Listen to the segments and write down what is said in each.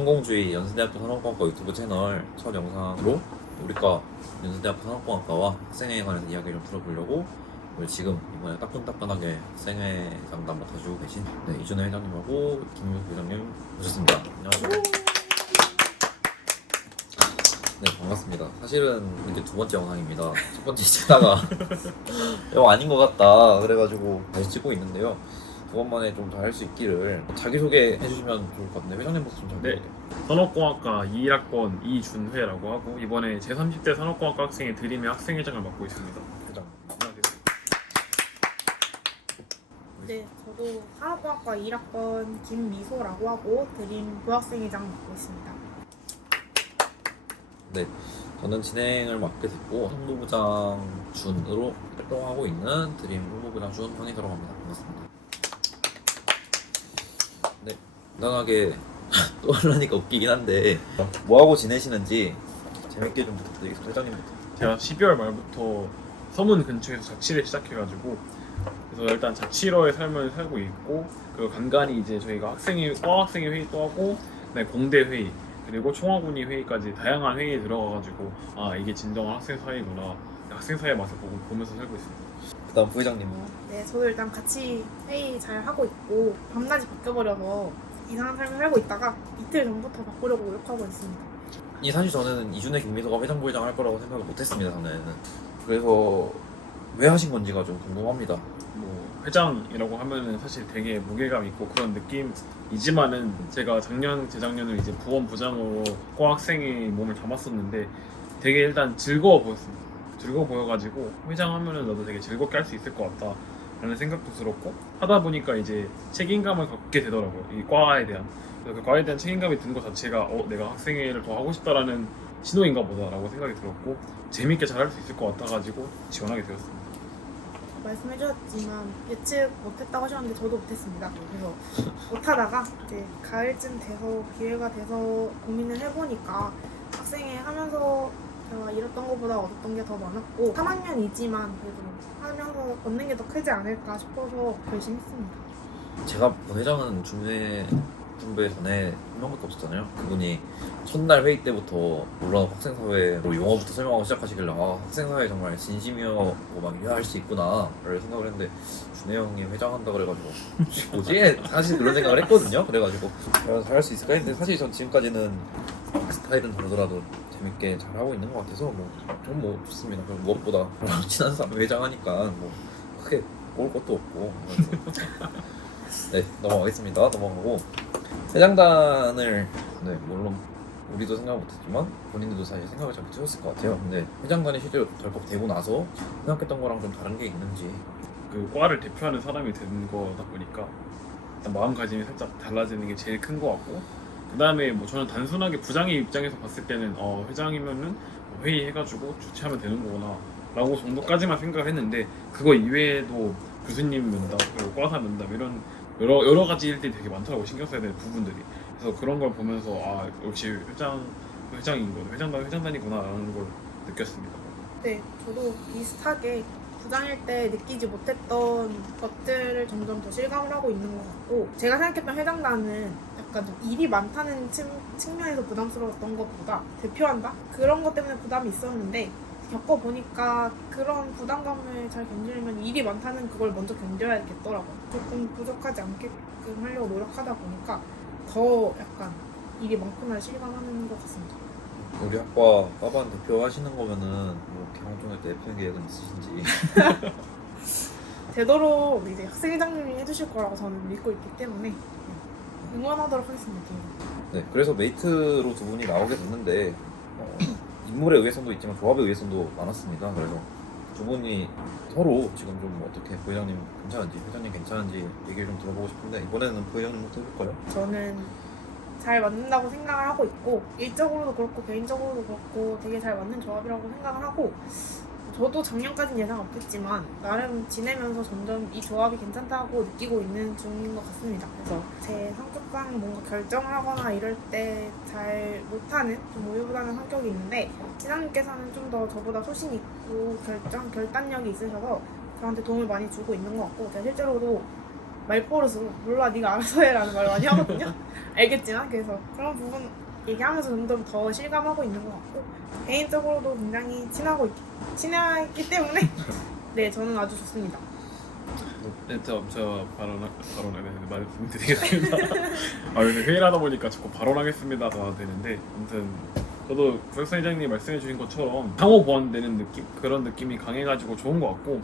성공주의 연세대학교 산업공학과 유튜브 채널 첫 영상으로 우리과 연세대학교 산업공학과와 학생회에 관해서 이야기를 좀 들어보려고 오늘 지금 이번에 따끈따끈하게 학생회 장담 맡아주고 계신 이준혜 회장님하고 김민석 회장님 모셨습니다. 안녕하세요. 네, 반갑습니다. 사실은 이게 두 번째 영상입니다. 첫 번째 찍다가 영 아닌 것 같다 그래가지고 다시 찍고 있는데요. 두 번만에 좀 잘 할 수 있기를 자기소개 해주시면 좋을 것 같은데 회장님부터 좀 잘 네, 산업공학과 2학번 이준회라고 하고 이번에 제30대 산업공학과 학생회 드림의 학생회장을 맡고 있습니다. 회장. 안녕하세요. 네, 저도 산업공학과 1학번 김미소라고 하고 드림 부학생회장 맡고 있습니다. 네, 저는 진행을 맡게 됐고 홍보부장 준으로 활동하고 있는 드림 홍보부장 준 황희서라고 합니다. 반갑습니다. 네, 간단하게 또 하려니까 웃기긴 한데 뭐하고 지내시는지 재밌게 좀 부탁드리겠습니다. 회장님부터. 제가 12월 말부터 서문 근처에서 자취를 시작해가지고 그래서 일단 자취러의 삶을 살고 있고 그 간간히 이제 저희가 과학생회 회의도 하고 그다음에 공대 회의 그리고 총학운위 회의까지 다양한 회의에 들어가가지고 아 이게 진정한 학생 사회구나 학생 사회 맛을 보면서 살고 있습니다. 그 다음 부회장님은. 네, 저도 일단 같이 회의 잘 하고 있고 밤낮이 바뀌어버려서 이상한 삶을 살고 있다가 이틀 전부터 바꾸려고 노력하고 있습니다. 사실 저는 이준혜 김미소가 회장 부회장 할 거라고 생각을 못했습니다. 저는 그래서 왜 하신 건지가 좀 궁금합니다. 뭐 회장이라고 하면은 사실 되게 무게감 있고 그런 느낌이지만은 제가 재작년을 이제 부원 부장으로 과학생의 몸을 담았었는데 되게 일단 즐거워 보였습니다. 즐거워 보여가지고 회장 하면은 나도 되게 즐겁게 할 수 있을 것 같다 라는 생각도 들었고 하다 보니까 이제 책임감을 갖게 되더라고요. 이 과에 대한. 그래서 그 과에 대한 책임감이 든 것 자체가 내가 학생회를 더 하고 싶다라는 신호인가 보다라고 생각이 들었고 재밌게 잘 할 수 있을 것 같아가지고 지원하게 되었습니다. 말씀해주셨지만 예측 못했다고 하셨는데 저도 못했습니다. 그래서 못하다가 이제 가을쯤 돼서 기회가 돼서 고민을 해보니까 학생회 하면서 제가 잃었던 것보다 얻었던 게 더 많았고 3학년이지만 그래도 하면서 얻는 게 더 크지 않을까 싶어서 결심했습니다. 제가 본 회장은 준회 전에 한 명밖에 없었잖아요. 그분이 첫날 회의 때부터 물론 학생사회로 용어부터 설명하고 시작하시길래 학생사회 정말 진심이었고 막 이해할 수 있구나 라는 생각을 했는데 준혜 형이 회장한다 그래가지고 뭐지? 사실 그런 생각을 했거든요. 그래가지고 잘할 수 있을까 했는데 사실 전 지금까지는 스타일은 다르더라도 재밌게 잘하고 있는 것 같아서 전 뭐 좋습니다. 그리고 무엇보다 친한 사람 회장하니까 뭐 크게 꼴 것도 없고 네, 넘어가겠습니다. 넘어가고 회장단을 물론 우리도 생각 못했지만 본인들도 사실 생각을 잘 못하셨을 것 같아요. 근데 회장단이 실제로 덜컥 되고 나서 생각했던 거랑 좀 다른 게 있는지. 그 과를 대표하는 사람이 된 거다 보니까 일단 마음가짐이 살짝 달라지는 게 제일 큰 거 같고 그 다음에 뭐 저는 단순하게 부장의 입장에서 봤을 때는 회장이면은 회의해가지고 주최하면 되는 거구나 라고 정도까지만 생각을 했는데 그거 이외에도 교수님 면담 그리고 과사 면담 이런 여러 가지 일들이 되게 많더라고 신경 써야 될 부분들이. 그래서 그런 걸 보면서 역시 회장인 거네 회장단이구나 라는 걸 느꼈습니다. 네, 저도 비슷하게 부장일 때 느끼지 못했던 것들을 점점 더 실감을 하고 있는 것 같고 제가 생각했던 회장단은 약간 좀 일이 많다는 측면에서 부담스러웠던 것보다 대표한다? 그런 것 때문에 부담이 있었는데 겪어보니까 그런 부담감을 잘 견디려면 일이 많다는 그걸 먼저 견뎌야겠더라고요. 조금 부족하지 않게끔 하려고 노력하다 보니까 더 약간 일이 많구나 실감하는 것 같습니다. 우리 학과 과반 대표 하시는 거면은 뭐 개강중일 때 대표 계획은 있으신지. 되도록 이제 학생회장님이 해주실 거라고 저는 믿고 있기 때문에 응원하도록 하겠습니다. 네, 그래서 메이트로 두 분이 나오게 됐는데 인물의 의외성도 있지만 조합의 의외성도 많았습니다. 그래서 두 분이 서로 지금 좀 어떻게 부회장님 괜찮은지 회장님 괜찮은지 얘기를 좀 들어보고 싶은데 이번에는 부회장님부터 해볼까요? 저는 잘 맞는다고 생각을 하고 있고 일적으로도 그렇고 개인적으로도 그렇고 되게 잘 맞는 조합이라고 생각을 하고 저도 작년까지는 예상 못했지만 나름 지내면서 점점 이 조합이 괜찮다고 느끼고 있는 중인 것 같습니다. 그래서 제 성격상 뭔가 결정을 하거나 이럴 때 잘 못하는 좀 우유부단한 성격이 있는데 시장님께서는 좀 더 저보다 소신 있고 결단력이 있으셔서 저한테 도움을 많이 주고 있는 것 같고 제가 실제로도 말버릇으로 몰라 네가 알아서 해라는 말을 많이 하거든요. 알겠지만 그래서 그런 부분 얘기하면서 점점 더 실감하고 있는 것 같고 개인적으로도 굉장히 친하기 때문에 네 저는 아주 좋습니다. 네, 저 말씀드리겠습니다. 근데 회의를 하다 보니까 자꾸 발언하겠습니다가 되는데 아무튼 저도 부역사회장님 말씀해주신 것처럼 상호 보완되는 느낌 그런 느낌이 강해가지고 좋은 것 같고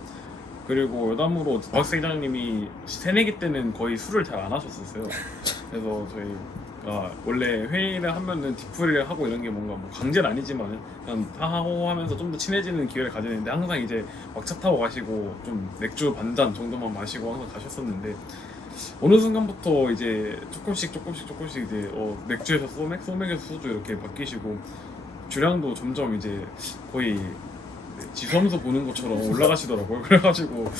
그리고 여담으로 부역사회장님이 새내기 때는 거의 술을 잘 안 하셨었어요. 그래서 저희가 원래 회의를 하면은 뒤풀이를 하고 이런 게 뭔가 뭐 강제는 아니지만 그냥 하하호 하면서 좀 더 친해지는 기회를 가지는데 항상 이제 막 차 타고 가시고 좀 맥주 반잔 정도만 마시고 항상 가셨었는데 어느 순간부터 이제 조금씩 이제 맥주에서 소맥에서 소주 이렇게 바뀌시고 주량도 점점 이제 거의 지수함수 보는 것처럼 올라가시더라고요. 그래가지고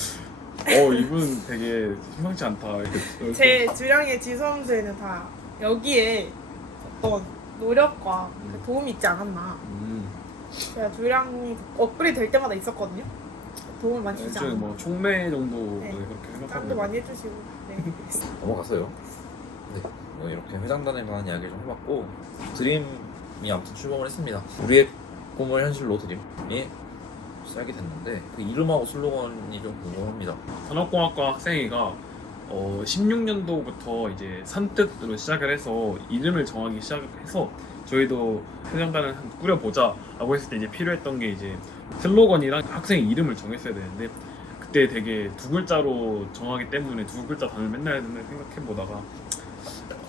이분 되게 심상치 않다. 이렇게 제 주량의 지수함수에는 다 여기에 어떤 노력과 그 도움이 있지 않았나. 제가 주량이 업그레이드 될 때마다 있었거든요. 도움을 많이 주지 일종의 않았나. 뭐 촉매 정도 네. 그렇게 짱도 생각하면 많이 해주시고. 네. 넘어갔어요. 네, 이렇게 회장단에 관한 이야기를 좀 해봤고 드림이 아무튼 출범을 했습니다. 우리의 꿈을 현실로 드림이 시작이 됐는데 그 이름하고 슬로건이 좀 궁금합니다. 산업공학과 학생회가 16년도부터 이제 산뜻으로 시작을 해서 이름을 정하기 시작해서 저희도 회장단을 꾸려보자 라고 했을 때 이제 필요했던 게 이제 슬로건이랑 학생 이름을 정했어야 되는데 그때 되게 두 글자로 정하기 때문에 두 글자 단을 맨날 생각해보다가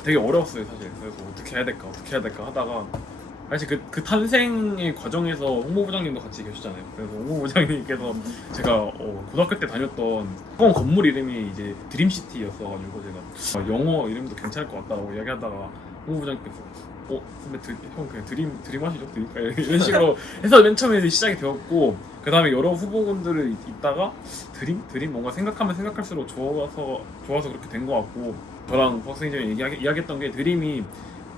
되게 어려웠어요 사실. 그래서 어떻게 해야 될까 하다가 사실 그 탄생의 과정에서 홍보부장님도 같이 계셨잖아요. 그래서 홍보부장님께서 제가 고등학교 때 다녔던 학원 건물 이름이 이제 드림시티였어가지고 제가 영어 이름도 괜찮을 것 같다고 이야기하다가 홍보부장님께서 선배 형 그냥 드림 하시죠? 이런 식으로 해서 맨 처음에 시작이 되었고 그 다음에 여러 후보군들을 있다가 드림 뭔가 생각하면 생각할수록 좋아서 그렇게 된 것 같고 저랑 학생들이 이야기했던 게 드림이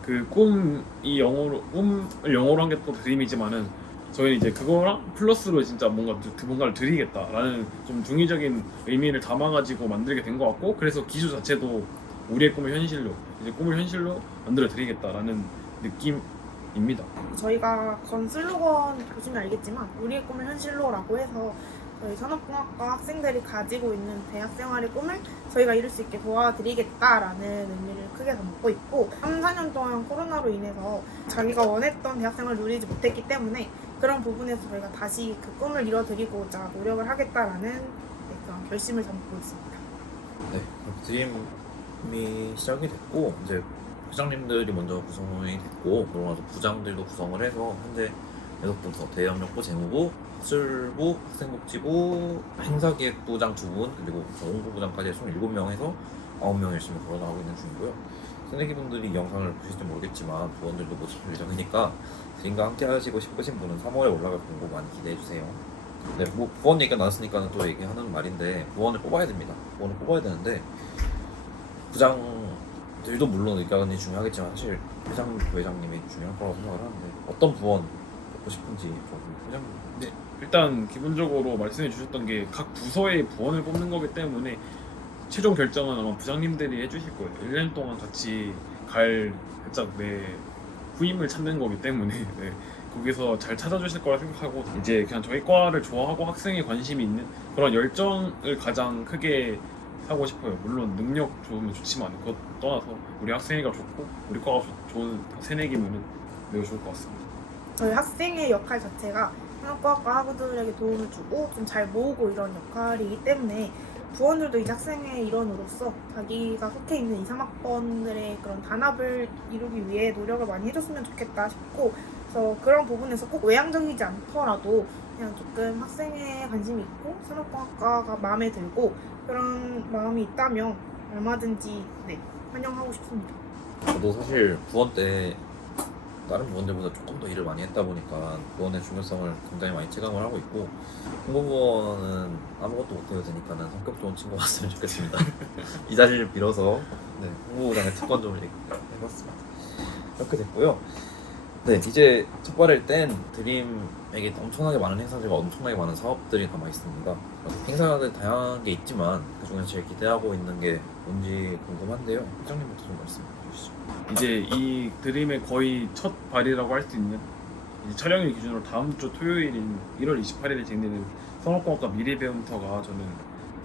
그 꿈을 영어로 한 게 또 드림이지만은 저희는 이제 그거랑 플러스로 진짜 뭔가를 드리겠다라는 좀 중의적인 의미를 담아가지고 만들게 된 것 같고 그래서 기조 자체도 우리의 꿈을 현실로 만들어 드리겠다라는 느낌입니다. 저희가 건 슬로건 보시면 알겠지만 우리의 꿈을 현실로라고 해서 저희 산업공학과 학생들이 가지고 있는 대학생활의 꿈을 저희가 이룰 수 있게 도와드리겠다라는 의미를 크게 담고 있고 3, 4년 동안 코로나로 인해서 자기가 원했던 대학생활을 누리지 못했기 때문에 그런 부분에서 저희가 다시 그 꿈을 이뤄드리고자 노력을 하겠다라는 그런 결심을 담고 있습니다. 네, 그렇게 드림이 시작이 됐고 이제 회장님들이 먼저 구성이 됐고 그러고 나서 부장들도 구성을 해서 현재 6부서 대영역부, 재무부, 학술부, 학생복지부, 행사기획부장 2분 그리고 홍보부장까지 총 7명에서 9명 열심히 걸어나가고 있는 중이고요. 새내기분들이 이 영상을 보실지 모르겠지만 부원들도 모집할 예정이니까 드림과 함께 하시고 싶으신 분은 3월에 올라갈 공고 많이 기대해주세요. 네, 뭐 부원 얘기가 나왔으니까 또 얘기하는 말인데 부원을 뽑아야 됩니다. 부원을 뽑아야 되는데 부장들도 물론 의견이 중요하겠지만 사실 회장, 부회장님이 중요할 거라고 생각을 하는데 어떤 부원 뽑고 싶은지 좀 회장님. 네, 일단 기본적으로 말씀해 주셨던 게 각 부서의 부원을 뽑는 거기 때문에 최종 결정은 아마 부장님들이 해주실 거예요. 1년 동안 같이 갈 살짝 후임을 찾는 거기 때문에 거기서 잘 찾아주실 거라 생각하고 이제 그냥 저희 과를 좋아하고 학생에 관심이 있는 그런 열정을 가장 크게 하고 싶어요. 물론 능력 좋으면 좋지만 그것 떠나서 우리 학생회가 좋고 우리 과가 좋은 새내기면은 매우 좋을 것 같습니다. 저희 학생의 역할 자체가 산업과학과 학우들에게 도움을 주고 좀 잘 모으고 이런 역할이기 때문에 부원들도 이제 학생의 일원으로서 자기가 속해 있는 2, 3학번들의 그런 단합을 이루기 위해 노력을 많이 해줬으면 좋겠다 싶고 그래서 그런 부분에서 꼭 외향적이지 않더라도 그냥 조금 학생에 관심이 있고 산업과학과가 마음에 들고 그런 마음이 있다면 얼마든지 환영하고 싶습니다. 저도 사실 부원 때 다른 부원들보다 조금 더 일을 많이 했다 보니까 부원의 중요성을 굉장히 많이 체감을 하고 있고 홍보부원은 아무것도 못해도 되니까는 성격 좋은 친구 왔으면 좋겠습니다. 이 자리를 빌어서 홍보부장의 특권 좀 해봤습니다. 이렇게 됐고요. 네, 이제 첫 발을 뗀 드림에게 엄청나게 많은 행사들과 엄청나게 많은 사업들이 남아 있습니다. 행사들 다양한 게 있지만 그 중에서 제일 기대하고 있는 게 뭔지 궁금한데요. 회장님부터 좀 말씀해 주시죠. 이제 이 드림의 거의 첫 발이라고 할 수 있는 이제 촬영일 기준으로 다음 주 토요일인 1월 28일에 진행되는 산업공학과 미래배움터가 저는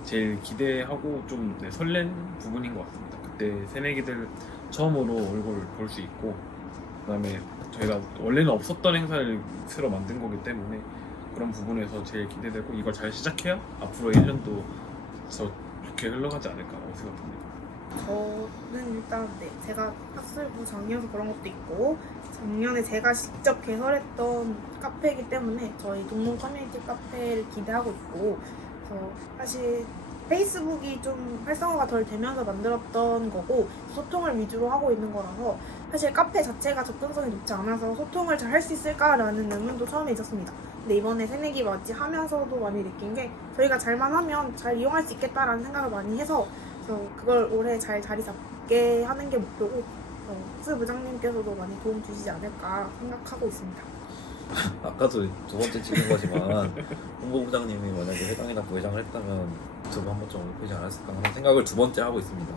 제일 기대하고 좀 설렌 부분인 것 같습니다. 그때 새내기들 처음으로 얼굴 볼 수 있고 그다음에 저희가 원래는 없었던 행사를 새로 만든 거기 때문에 그런 부분에서 제일 기대되고 이걸 잘 시작해야 앞으로 1년도 더 좋게 흘러가지 않을까라고 생각합니다. 저는 일단 제가 학술부장이어서 그런 것도 있고 작년에 제가 직접 개설했던 카페이기 때문에 저희 동문 커뮤니티 카페를 기대하고 있고 그래서 사실 페이스북이 좀 활성화가 덜 되면서 만들었던 거고 소통을 위주로 하고 있는 거라서 사실 카페 자체가 접근성이 높지 않아서 소통을 잘 할 수 있을까라는 의문도 처음에 있었습니다. 근데 이번에 새내기 맞이 하면서도 많이 느낀 게 저희가 잘만 하면 잘 이용할 수 있겠다라는 생각을 많이 해서 그래서 그걸 올해 잘 자리 잡게 하는 게 목표고 학술 부장님께서도 많이 도움 주시지 않을까 생각하고 있습니다. 아까도 두 번째 찍은 거지만 홍보부장님이 만약에 회장이나 부회장을 했다면 유튜브 한 번쯤 올리지 않았을까 하는 생각을 두 번째 하고 있습니다.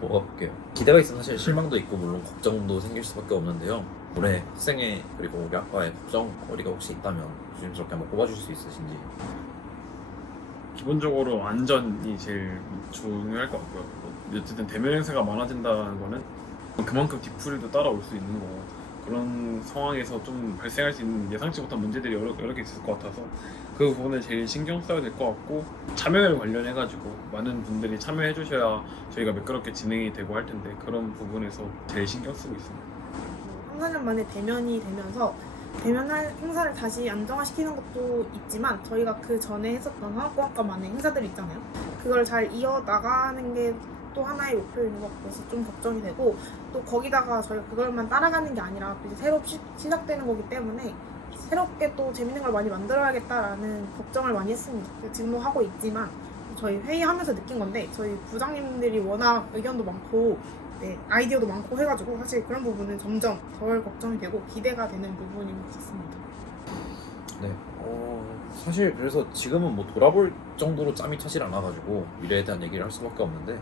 볼게요. 기대가 있으면 사실 실망도 있고 물론 걱정도 생길 수밖에 없는데요. 올해 학생회 그리고 우리 학과에 걱정거리가 혹시 있다면 조심스럽게 한번 꼽아주실 수 있으신지. 기본적으로 안전이 제일 중요할 것 같고요. 어쨌든 대면 행사가 많아진다는 거는 그만큼 뒤풀이도 따라올 수 있는 거고 그런 상황에서 좀 발생할 수 있는 예상치 못한 문제들이 여러 개 있을 것 같아서 그 부분에 제일 신경 써야 될 것 같고 참여율 관련해가지고 많은 분들이 참여해 주셔야 저희가 매끄럽게 진행이 되고 할 텐데 그런 부분에서 제일 신경 쓰고 있습니다. 3, 4년 만에 대면이 되면서 대면 행사를 다시 안정화시키는 것도 있지만 저희가 그 전에 했었던 산업공학과만의 행사들 있잖아요. 그걸 잘 이어나가는 게 또 하나의 목표인 것 같아서 좀 걱정이 되고 또 거기다가 저희가 그걸만 따라가는 게 아니라 이제 새로 시작되는 거기 때문에 새롭게 또 재밌는 걸 많이 만들어야겠다라는 걱정을 많이 했습니다. 지금도 하고 있지만 저희 회의하면서 느낀 건데 저희 부장님들이 워낙 의견도 많고 아이디어도 많고 해가지고 사실 그런 부분은 점점 덜 걱정이 되고 기대가 되는 부분인 것 같습니다. 네. 사실 그래서 지금은 뭐 돌아볼 정도로 짬이 차질 않아가지고 미래에 대한 얘기를 할 수밖에 없는데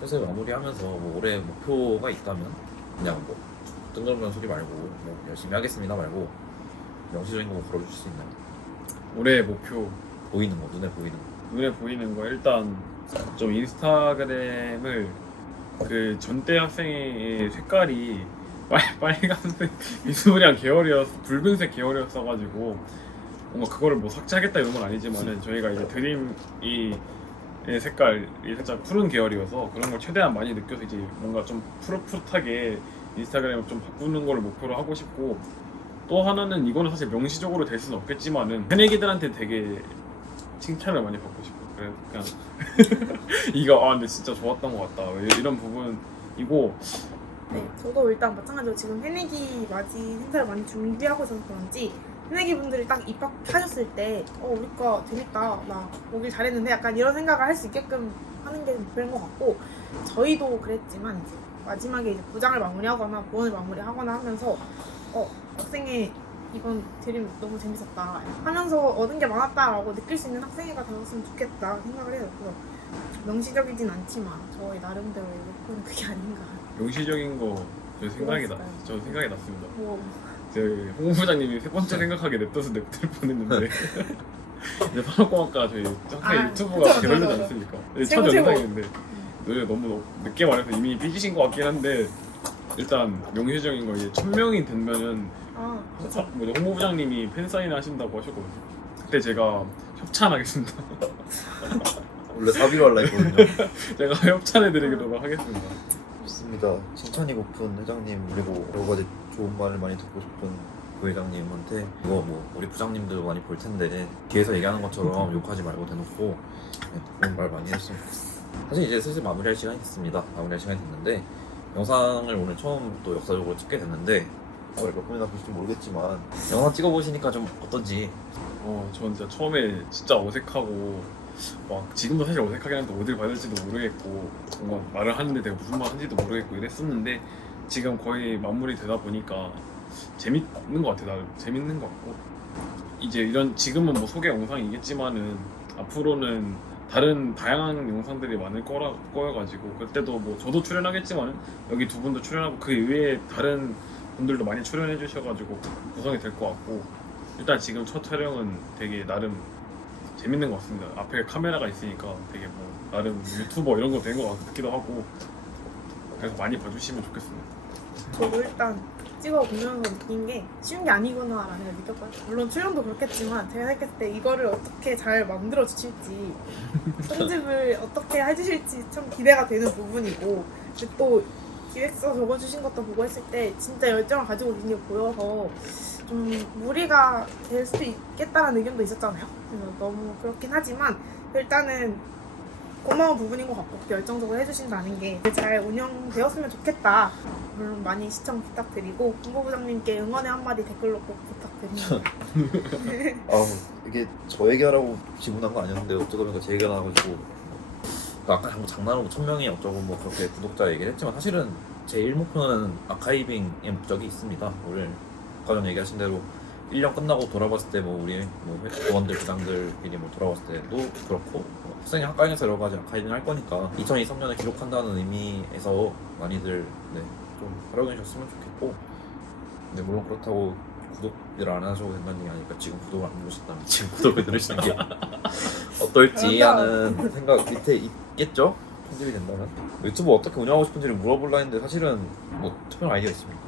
슬슬 마무리하면서 뭐 올해 목표가 있다면 그냥 뭐 뜬금없는 소리 말고 뭐 열심히 하겠습니다 말고 명시적인 거 걸어주실 수 있나요? 올해 목표 보이는 거, 눈에 보이는 거. 일단 좀 인스타그램을 그 전대 학생의 색깔이 빨간색 미스무리한 붉은색 계열이었어가지고 뭔가 그거를 뭐 삭제하겠다 이런 건 아니지만은 저희가 이제 드림이 색깔이 살짝 푸른 계열이어서 그런 걸 최대한 많이 느껴서 이제 뭔가 좀 푸릇푸릇하게 인스타그램을 좀 바꾸는 걸 목표로 하고 싶고 또 하나는 이거는 사실 명시적으로 될 수는 없겠지만은 새내기들한테 되게 칭찬을 많이 받고 싶어요. 그래서 그냥 이거 근데 진짜 좋았던 것 같다 이런 부분이고 네, 저도 일단 마찬가지로 지금 새내기 맞이 행사를 많이 준비하고 있어서 그런지 새내기 분들이 딱 입학하셨을 때 우리 거 재밌다, 나 오길 잘했는데 약간 이런 생각을 할 수 있게끔 하는 게 목표인 것 같고 저희도 그랬지만 이제 마지막에 이제 부장을 마무리하거나 부원을 마무리하거나 하면서 학생회 이번 드림 너무 재밌었다 하면서 얻은 게 많았다라고 느낄 수 있는 학생회가 되었으면 좋겠다 생각을 해요. 그래서 명시적이진 않지만 저희 나름대로의 목표는 그게 아닌가. 명시적인 거 저 생각이 뭐였을까요? 났습니다. 뭐 저희 홍 부장님이 세 번째 생각하게 냅둬서 냅둘 뻔했는데 이제 산업공학과 저희 학회 유튜브가 그쵸, 개설되지 맞아. 않습니까? 최고, 첫 최고. 영상인데 노래 너무 늦게 말해서 이미 삐지신 것 같긴 한데 일단 명시적인 거 이제 1000명이 되면은 그쵸. 홍보 부장님이 팬사인 하신다고 하셨거든요. 그때 제가 협찬하겠습니다. 원래 사비로 할라 했거든요. 제가 협찬해드리도록 하겠습니다. 좋습니다. 칭찬이 고픈 회장님 그리고 여러 가지 좋은 말을 많이 듣고 싶은 부회장님한테 이거 뭐 우리 부장님들 많이 볼 텐데 뒤에서 얘기하는 것처럼 욕하지 말고 대놓고 그런 말 많이 했으면 좋겠습니다. 사실 이제 슬슬 마무리할 시간이 됐습니다. 마무리할 시간이 됐는데 영상을 오늘 처음 또 역사적으로 찍게 됐는데 몇 분이나 보실지 모르겠지만 영상 찍어보시니까 좀 어떤지. 전 진짜 처음에 진짜 어색하고 막 지금도 사실 어색하긴 한데 어딜 봐야 될지도 모르겠고 뭔가 말을 하는데 내가 무슨 말 하는지도 모르겠고 이랬었는데 지금 거의 마무리 되다 보니까 재밌는 것 같아요. 나름 재밌는 것 같고 이제 이런 지금은 뭐 소개 영상이겠지만은 앞으로는 다른 다양한 영상들이 많을 거여가지고 그때도 뭐 저도 출연하겠지만은 여기 두 분도 출연하고 그 이외에 다른 분들도 많이 출연해 주셔가지고 구성이 될 것 같고 일단 지금 첫 촬영은 되게 나름 재밌는 것 같습니다. 앞에 카메라가 있으니까 되게 뭐 나름 유튜버 이런 거 된 것 같기도 하고 그래서 많이 봐주시면 좋겠습니다. 저도 일단 찍어보면서 느낀 게 쉬운 게 아니구나라는 걸 느꼈고요. 물론 출연도 그렇겠지만 제가 생각했을 때 이거를 어떻게 잘 만들어 주실지 편집을 어떻게 해주실지 참 기대가 되는 부분이고 또 기획서 적어주신 것도 보고 했을 때 진짜 열정을 가지고 계신 게 보여서 좀 무리가 될 수도 있겠다는 의견도 있었잖아요. 그래서 너무 그렇긴 하지만 일단은 고마운 부분인 것 같고 그렇게 열정적으로 해주신다는 게 잘 운영되었으면 좋겠다. 물론 많이 시청 부탁드리고 홍보부장님께 응원의 한마디 댓글로 꼭 부탁드립니다. 이게 저 얘기하라고 지문한 거 아니었는데 어쩌다 보니까 제 얘기가 나와가지고 아까 한번 장난으로 1000명이 어쩌고 뭐 그렇게 구독자 얘기를 했지만 사실은 제 1목표는 아카이빙의 목적이 있습니다. 오늘 아까 전에 얘기하신 대로 1년 끝나고 돌아봤을 때 뭐 우리 뭐 회원들 부장들끼리 뭐 돌아봤을 때도 그렇고 뭐 학생이 학과에서 여러 가지 아카이빙 할 거니까 2023년을 기록한다는 의미에서 많이들 좀 활용해 주셨으면 좋겠고 근데 물론 그렇다고 구독을 안 하셔도 된다는 얘기 아니니까 지금 구독을 안 누르셨다면 지금 구독을 누르시는 게 어떨지 하는 생각 밑에 있겠죠? 편집이 된다면 유튜브 어떻게 운영하고 싶은지를 물어보려 했는데 사실은 뭐 특별한 아이디어 있습니까?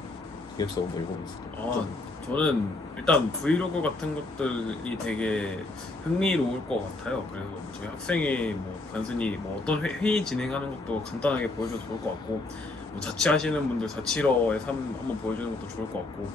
기획서 뭐 읽어보겠습니다. 저는 일단 브이로그 같은 것들이 되게 흥미로울 것 같아요. 그래서 저희 학생이 뭐 단순히 뭐 어떤 회의 진행하는 것도 간단하게 보여줘도 좋을 것 같고 뭐 자취하시는 분들 자취러의 삶 한번 보여주는 것도 좋을 것 같고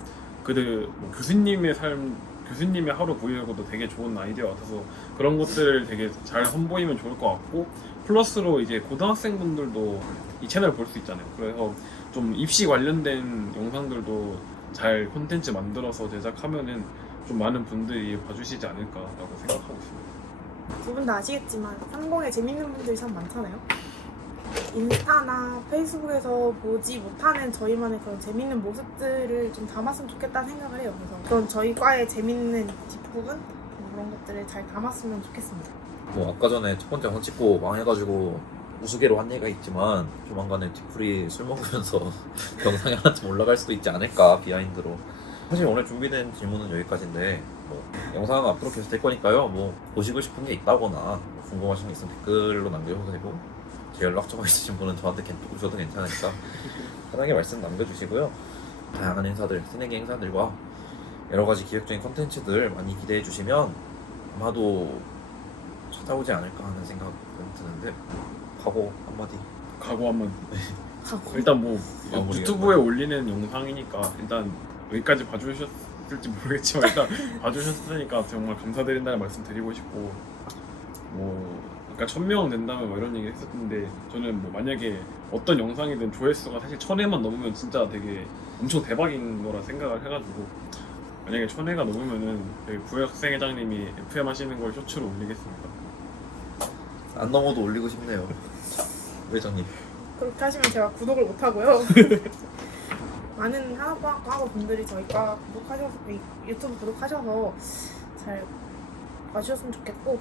뭐 교수님의 삶, 교수님의 하루 브이로그도 되게 좋은 아이디어 같아서 그런 것들을 되게 잘 선보이면 좋을 것 같고 플러스로 이제 고등학생분들도 이 채널 볼 수 있잖아요. 그래서 좀 입시 관련된 영상들도 잘 콘텐츠 만들어서 제작하면은 좀 많은 분들이 봐주시지 않을까라고 생각하고 있습니다. 두 분 다 아시겠지만 상봉에 재밌는 분들이 참 많잖아요. 인스타나 페이스북에서 보지 못하는 저희만의 그런 재밌는 모습들을 좀 담았으면 좋겠다는 생각을 해요. 그래서 그런 저희 과의 재밌는 뒷부분 그런 것들을 잘 담았으면 좋겠습니다. 뭐 아까 전에 첫 번째 영상 찍고 망해가지고 우스개로 한 얘기가 있지만 조만간에 뒤풀이 술 먹으면서 영상이 하나쯤 올라갈 수도 있지 않을까 비하인드로. 사실 오늘 준비된 질문은 여기까지인데 뭐 영상 앞으로 계속 될 거니까요. 뭐 보시고 싶은 게 있다거나 뭐 궁금하신 게 있으면 댓글로 남겨주셔도 되고 제 연락처가 있으신 분은 저한테 주셔도 괜찮으니까 편하게 말씀 남겨주시고요. 다양한 행사들, 새내기 행사들과 여러 가지 기획적인 컨텐츠들 많이 기대해 주시면 아마도 찾아오지 않을까 하는 생각은 드는데 각오 한마디. 각오 한번. 하고 일단 뭐 마무리 유튜브에 올리는 영상이니까 일단 여기까지 봐주셨을지 모르겠지만 일단 봐주셨으니까 정말 감사드린다는 말씀 드리고 싶고 뭐 아까 1000명 된다면 뭐 이런 얘기 했었는데 저는 뭐 만약에 어떤 영상이든 조회수가 사실 1000회만 넘으면 진짜 되게 엄청 대박인 거라 생각을 해가지고 만약에 1000회가 넘으면은 저희 부회학생회장님이 FM 하시는 걸 쇼츠로 올리겠습니다. 안 넘어도 올리고 싶네요. 회장님. 그렇게 하시면 제가 구독을 못 하고요. 많은 한학과 분들이 저희과 구독하셔서 유튜브 구독하셔서 잘 봐주셨으면 좋겠고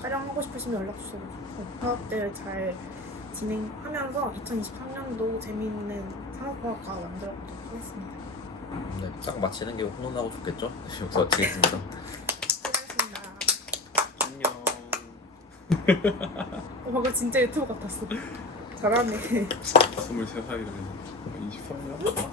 촬영하고 싶으시면 연락 주셔도 좋고 사업들 잘 진행하면서 2023년도 재미있는 산업과학과 만들어보도록 하겠습니다. 네, 딱 마치는 게 훈훈하고 좋겠죠? 여기서 마치겠습니다. 수고하셨습니다. 안녕. 방금 진짜 유튜브 같았어. 잘하네. 23살이라면 23년?